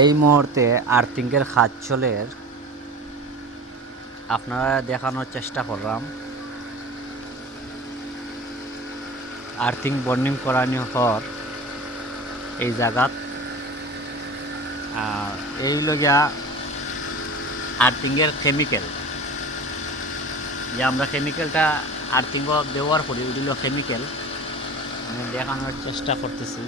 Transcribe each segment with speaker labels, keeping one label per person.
Speaker 1: এই মুহূর্তে আর্থিংয়ের কাজ চলে আপনারা দেখানোর চেষ্টা করলাম। আর্থিং বর্নিং করানি হর এই জায়গাত। আর এই লগিয়া আর্থিংয়ের কেমিক্যাল যে আমরা কেমিক্যালটা আর্থিং ব্যবহার করি, ওইগুলো কেমিক্যাল আমি দেখানোর চেষ্টা করতেছি।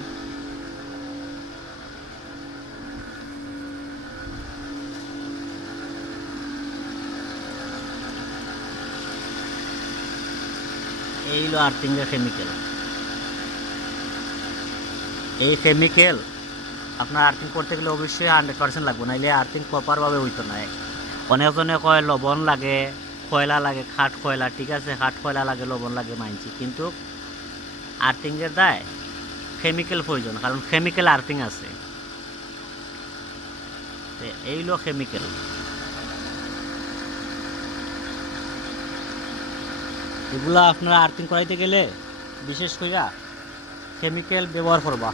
Speaker 1: এই হলো আর্থিংয়ের কেমিক্যাল এই কেমিক্যাল আপনার আর্থিং করতে গেলে অবশ্যই হান্ড্রেড পার্সেন্ট লাগবে, নাইলে আর্থিং প্রপারভাবে হইতো না। অনেকজনে কয়, লবণ লাগে কয়লা লাগে, খাট কয়লা ঠিক আছে, খাট কয়লা লাগে, লবণ লাগে মানছি কিন্তু আর্থিংয়ের দায় কেমিক্যাল প্রয়োজন, কারণ কেমিক্যাল আর্থিং আছে। এই হলো কেমিক্যাল এগুলা আপনারা আর্থিং করাইতে গেলে বিশেষ কইরা কেমিক্যাল ব্যবহার করবা।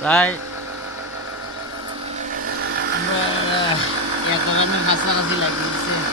Speaker 1: প্রায়
Speaker 2: de la.